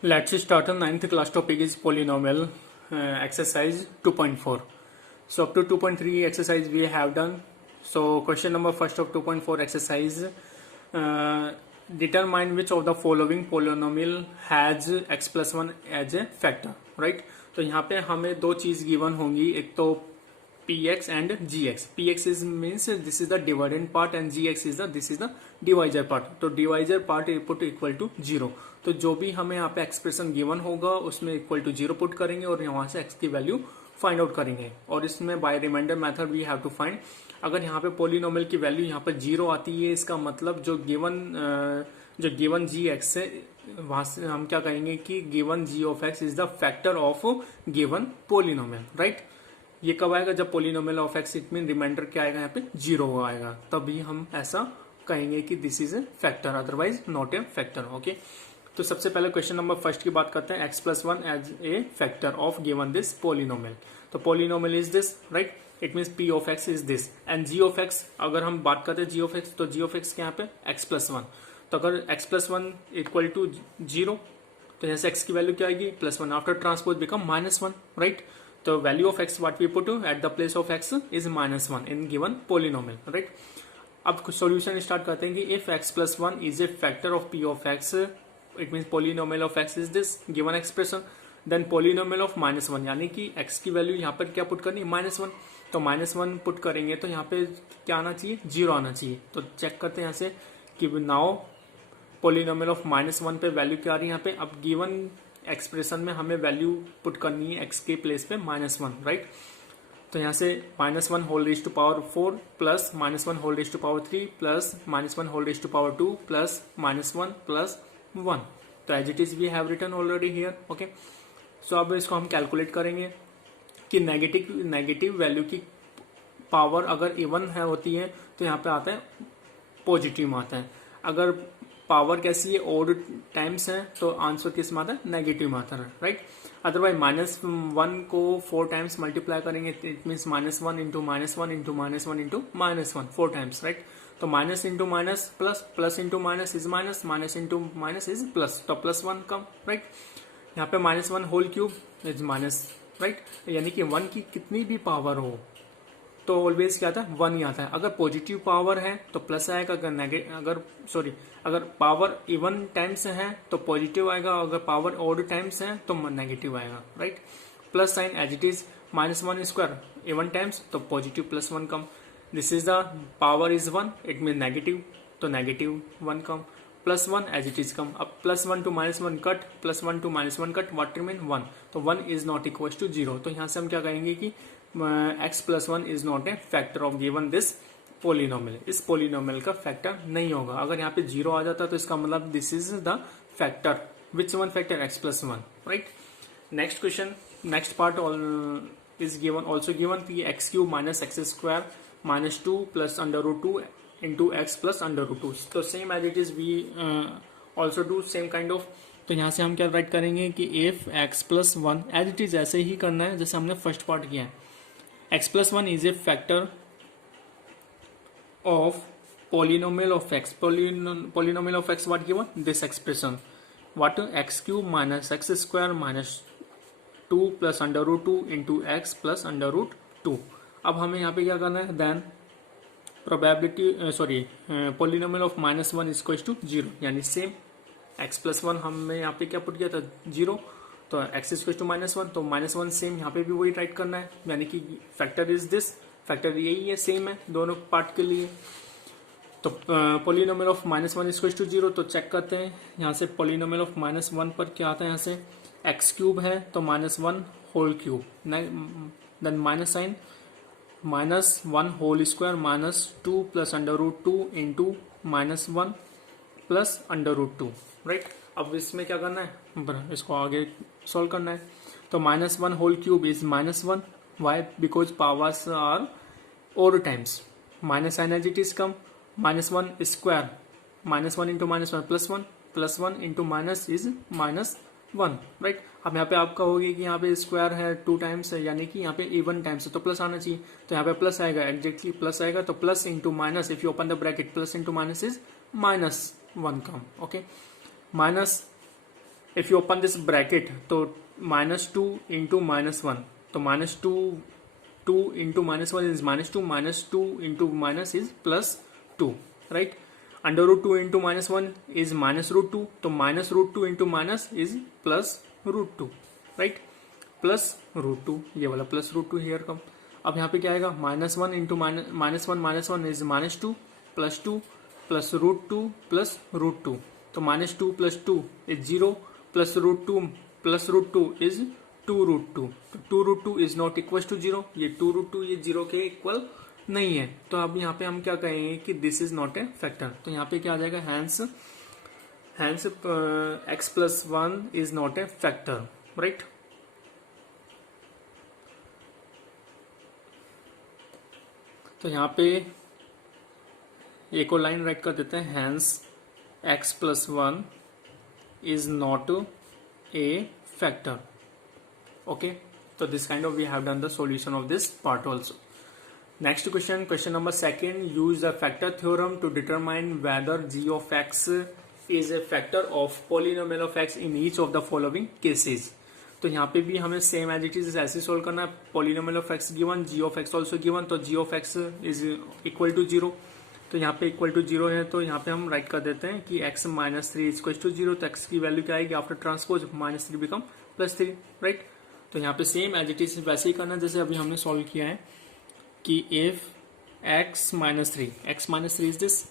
Let's start. A ninth class topic is polynomial exercise 2.4. So up to 2.3 exercise we have done. So question number first of 2.4 exercise, determine which of the following polynomial has x plus 1 as a factor, right? तो यहाँ पे हमें दो चीज given होंगी, एक तो px and gx. px is means this is the dividend part and gx is the divisor part. तो divisor part put equal to 0. तो जो भी हमें यहाँ पे एक्सप्रेशन गिवन होगा उसमें इक्वल टू 0 पुट करेंगे और यहाँ से x की वैल्यू फाइंड आउट करेंगे. और इसमें by remainder method we have to find. अगर यहाँ पे पोलिनोमियल की वैल्यू यहाँ पर 0 आती है, इसका मतलब जो गिवन gx है वहां से हम क्या कहेंगे कि given g of x is the factor of given polynomial, right? ये कब आएगा? जब polynomial of x, it mean remainder क्या आएगा यहाँ पे 0 आएगा, तभी हम ऐसा कहेंगे कि this is a factor, otherwise not a factor. Okay, तो सबसे पहले क्वेश्चन नंबर फर्स्ट की बात करते हैं. X plus 1 as a factor of given this polynomial. तो polynomial is this, right? It means p of x is this and g of x. अगर हम बात करते हैं जी ऑफ एक्स, तो जी ऑफ एक्स के यहाँ पे एक्स प्लस 1. तो अगर एक्स प्लस 1 इक्वल टू 0, तो यहाँ से एक्स की वैल्यू क्या आएगी? Plus 1. After transpose become -1, right? तो value of x what we put at the place of x is -1 in given polynomial, right? अब सॉल्यूशन स्टार्ट करते हैं कि if x plus 1 is a factor of p of x, it mean polynomial of x is this given expression, then polynomial of -1, यानी कि x की value यहाँ पर क्या पुट करनी? -1. तो -1 पुट करेंगे तो यहाँ पे क्या आना चाहिए? 0 आना चाहिए. तो चेक करते हैं यहाँ से कि नाउ पोलिनोमियल ऑफ -1 पे वैल्यू क्या आ रही है यहाँ पे. अब गिवन एक्सप्रेशन में हमें वैल्यू पुट करनी है एक्स के प्लेस पे -1, राइट? तो यहाँ से -1 whole raise to power 4 plus -1 whole raise to power 3 plus -1 whole raise to power 2 plus -1 plus 1. तो as it is we have written already here. Okay, so अब इसको हम कैलकुलेट करेंगे कि नेगेटिव वैल्यू की पावर अगर इवन है होती है तो यहाँ पे आता है पॉजिटिव में आता है. अगर पावर कैसी है? ओड टाइम्स है, तो आंसर किस में आता है? नेगेटिव में आता है, राइट? अदरवाइज -1 को 4 टाइम्स मल्टीप्लाई करेंगे, it means -1 into -1 into -1 into -1 4 times, right? तो minus into minus plus, plus into minus is minus, minus into minus is plus, तो +1 कम, राइट? यहाँ पे -1 whole cube is minus, right? यानी कि 1 की कितनी भी पावर हो तो ऑलवेज क्या आता है? 1 ही आता है. अगर पॉजिटिव पावर है तो प्लस आएगा, अगर पावर इवन टाइम्स है तो पॉजिटिव आएगा, अगर पावर ऑड टाइम्स है तो नेगेटिव आएगा, right? Plus sign as it is, -1 square even times तो positive +1 come. This is the power is 1, it mean negative, तो negative 1 come, +1 as it is come. अब +1 to -1 cut, +1 to -1 cut, what remain? 1. तो 1 is not equal to 0. तो यहाँ से हम क्या कहेंगे कि x plus 1 is not a factor of given this polynomial. इस पोलिनोमियल का फैक्टर नहीं होगा. अगर यहाँ पे 0 आ जाता तो इसका मतलब this is the factor. Which one factor? x plus 1, right? Next question, next part is given, also given कि x³ minus x² -2 plus √2 into x plus √2. तो same as it is we also do same kind of. तो यहाँ से हम क्या write करेंगे कि if x plus 1 as it is ऐसे ही करना है जैसे हमने फर्स्ट पार्ट किया है. x plus 1 is a factor of polynomial of x. Polynomial of x what given? This expression. What? x³ minus x² minus 2 plus √2 into x plus √2. अब हमें यहाँ पे क्या करना है? Then probability polynomial of -1 is equal to 0, यानी same x plus 1 हमने यहाँ पे क्या पुट किया था? 0. तो x इज इक्वल टू -1, तो -1 सेम यहाँ पे भी वही राइट करना है, यानी कि फैक्टर इज दिस, फैक्टर यही है, सेम है दोनों पार्ट के लिए. तो polynomial of -1 is equal to 0. तो चेक करते हैं यहाँ से पोलिनोमियल ऑफ -1 पर क्या आता है. यहाँ से x³ है तो -1 whole cube, then minus sign, -1 whole square -2 plus √2 into -1 plus √2, right? अब इसमें क्या करना है? इसको आगे सोल्व करना है. तो -1 whole cube is -1. Why? Because powers are odd times. Minus sign as it is come, -1 square, -1 into -1 +1, +1 into minus is -1, right? अब यहाँ पे आप कहोगे कि यहाँ पे स्क्वायर है 2 टाइम्स है, यानी कि यहाँ पे इवन टाइम्स है तो प्लस आना चाहिए. तो यहाँ पे प्लस आएगा, एग्जैक्टली प्लस आएगा. तो plus into minus, if you open the bracket, plus into minus is -1 come. Okay, minus if you open this bracket तो -2 इंटू -1, तो -2 into -1 is -2 into minus is +2, right. √2 into -1 is -√2, तो -√2 into minus is +√2, right, +√2, ये वाला +√2 here come. अब यहाँ पे क्या आएगा, -1 इंटू -1 इज -2 +2 +√2 +√2, तो -2 +2 इज 0 +√2 इज 2√2, तो 2√2 इज नॉट इक्वल टू 0, ये 2√2 ये 0 के इक्वल नहीं है। तो अब यहाँ पे हम क्या कहेंगे कि this is not a factor, तो यहाँ पे क्या आ जाएगा, hence x+1 is not a factor, right. तो यहाँ पे एक और लाइन राइट कर देते हैं, hence x+1 is not a factor, okay, so this kind of we have done the solution of this part also. Next question number 2, use the factor theorem to determine whether g of x is a factor of polynomial of x in each of the following cases. तो यहाँ पे भी हमें same as it is ऐसे solve करना है, polynomial of x given, g of x also given, तो g of x is equal to 0, तो यहाँ पे इक्वल टू 0 है, तो यहाँ पे हम राइट कर देते हैं कि x -3 इक्वल टू 0, तो x की वैल्यू क्या आएगी आफ्टर ट्रांसपोज, -3 बिकम +3, राइट। तो यहाँ पे सेम एज इट इज वैसे ही करना जैसे अभी हमने सॉल्व किया है कि if x -3 is this,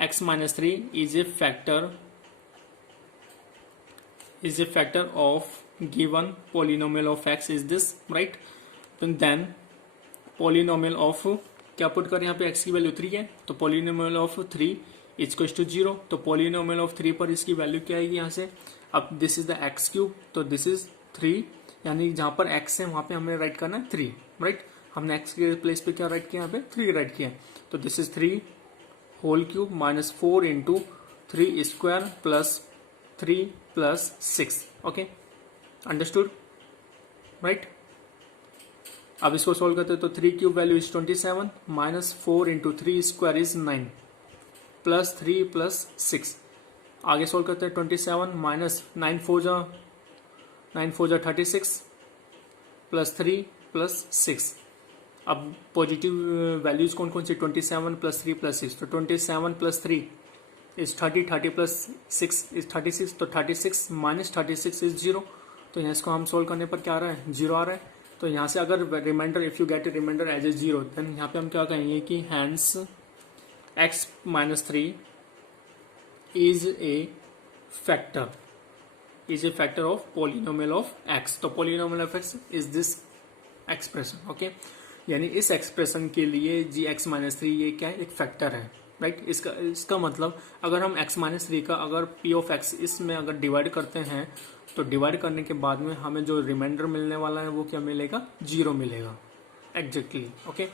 x -3 is a factor of given polynomial of x is this, right. Then polynomial of क्या पुट करें, यहाँ पे x की वैल्यू 3 है, तो पोलिनोमियल ऑफ 3 इक्वल टू 0, तो पोलिनोमियल ऑफ 3 पर इसकी वैल्यू क्या आएगी यहाँ से, अब दिस इज द x3, तो दिस इज 3, यानी जहां पर x है वहां पे हमें राइट करना है 3, राइट। हमने x के प्लेस पे क्या राइट किया, यहाँ पे 3 राइट किया, तो this is 3 whole cube -4 into 3 square plus 3 plus 6, okay, understood, right. अब इसको सोल्व करते हैं, तो 3 cube value is 27, -4 into 3 square is 9 plus 3 plus 6, आगे सोल्व करते हैं 27 माइनस 9 4 जा 36 प्लस 3 प्लस 6, अब पॉजिटिव वैल्यूज कौन कौन सी, 27 प्लस 3 प्लस 6, तो 27 प्लस 3 इज 30 प्लस 6 इज 36, तो 36 माइनस 36 इज 0, तो यहाँ इसको हम सोल्व करने पर क्या आ रहा है, 0 आ रहा है। तो यहाँ से अगर remainder, if you get a remainder as a 0, then यहाँ पे हम क्या कहेंगे कि hence x -3 is a factor of polynomial of x, तो polynomial of x is this expression, okay, यानी इस एक्सप्रेशन के लिए gx -3 ये क्या है, एक फैक्टर है, राइट। इसका मतलब अगर हम x -3 का अगर p ऑफ x इसमें अगर डिवाइड करते हैं, तो डिवाइड करने के बाद में हमें जो रिमाइंडर मिलने वाला है वो क्या मिलेगा, 0 मिलेगा, exactly, okay.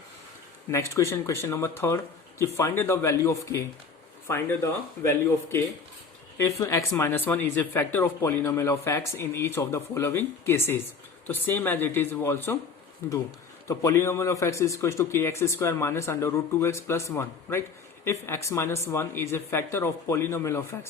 Next question number 3 कि find the value of k if x -1 is a factor of polynomial of x in each of the following cases, तो same as it is we also do, तो polynomial of x is equal to kx square minus √2x plus 1, right। if x -1 is a factor of polynomial of x,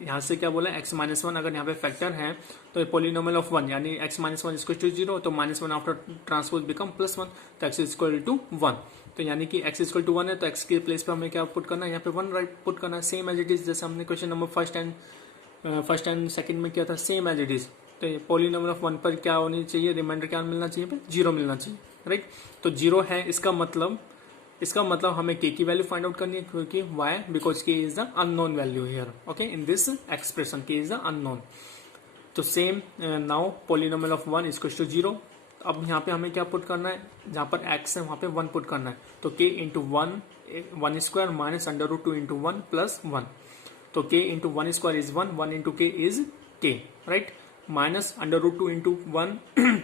यहाँ से क्या बोला, x -1 अगर यहाँ पे factor है तो ये polynomial of 1, यानी x -1 इक्वल टू 0, तो -1 आफ्टर ट्रांसपोज बिकम +1, तो x इक्वल टू 1, तो यानी कि x इक्वल टू 1 है, तो x के प्लेस पे हमें क्या पुट करना है, यहाँ पे 1 राइट पुट करना है, सेम एज इट इज जैसे हमने question number first and second में किया था, सेम एज इट इज। तो पोलिनोमियल ऑफ 1 पर क्या होनी चाहिए, रिमाइंडर क्या मिलना चाहिए, 0 मिलना चाहिए, राइट। तो 0 है, इसका मतलब हमें k की वैल्यू फाइंड आउट करनी है, क्योंकि why, because k is the unknown value here, okay, in this expression k is the unknown. तो same now polynomial of 1 equal to 0, अब यहाँ पे हमें क्या पुट करना है, जहां पर x है वहां पे 1 पुट करना है, तो k into 1 square minus √2 into 1 plus 1, तो k into 1 square is 1 into k is k, right, minus √2 into 1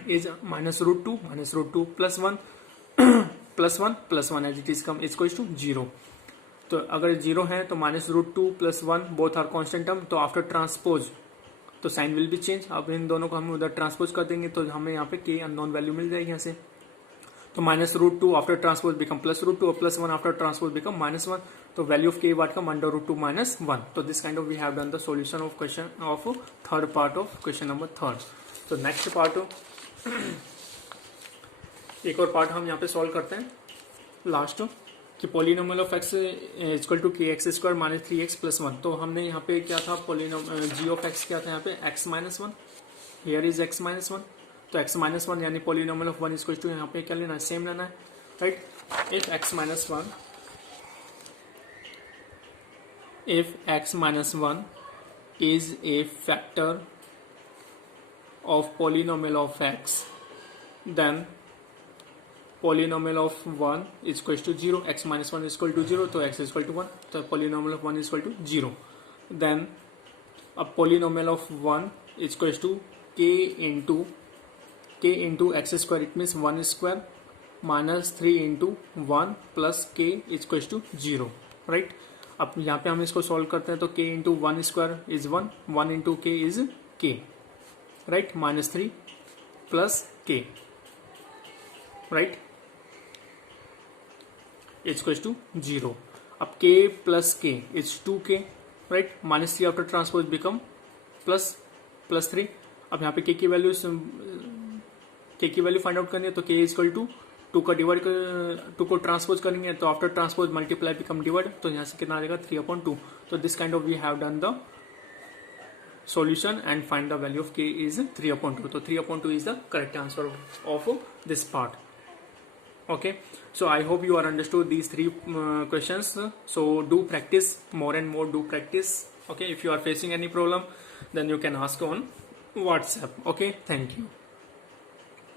is -√2 plus 1 plus 1 as it is come equal to 0, तो अगर 0 है तो -√2 plus 1 both are constant term, तो after transpose तो sign will be change, अब इन दोनों को हम उधर ट्रांसपोज कर देंगे तो हमें यहाँ पे k अननोन वैल्यू मिल जाएगी यहाँ से, तो -√2 आफ्टर ट्रांसपोज बिकम +√2 और +1 आफ्टर ट्रांसपोज बिकम -1. तो वैल्यू ऑफ k वाट का √2 -1. तो this kind of we have done the solution of question of third part of question number 3. तो नेक्स्ट पार्ट एक और पार्ट हम यहाँ पे सॉल्व करते हैं लास्ट कि polynomial of x equal to kx² - 3x + 1. तो हमने यहाँ पे क्या था, g ऑफ x क्या था यहाँ पे x - 1. Here is x - 1. तो x - 1 यानी पोलिनोमियल ऑफ 1 इक्वल टू यहाँ पे क्या लेना है, सेम लेना है, right. If x - 1 is a factor of polynomial of x, then polynomial of 1 is equal to 0. x - 1 is equal to 0, तो x is equal to 1. तो polynomial of 1 is equal to 0. Then a polynomial of 1 is equal to k into x square. It means 1 square minus 3 into 1 plus k is equal to 0, right. अब यहाँ पे हम इसको solve करते हैं तो k into 1 square is 1, 1 into k is k, right, -3 plus k, right, is equal to 0. अब k plus k is 2k, right, -3 after transpose become plus 3. अब यहाँ पे k की वैल्यू फाइंड आउट करनी है तो k इज इक्वल टू 2 का divide 2 को ट्रांसपोज करेंगे तो after transpose multiply become divide, तो यहाँ से कितना आ जाएगा 3/2. तो this kind of we have done the solution and find the value of k is 3/2. तो 3/2 is the correct answer of this part. Okay, so I hope you are understood these 3 questions. So do practice more and more, do practice. Okay, if you are facing any problem then you can ask on WhatsApp. Okay, thank you.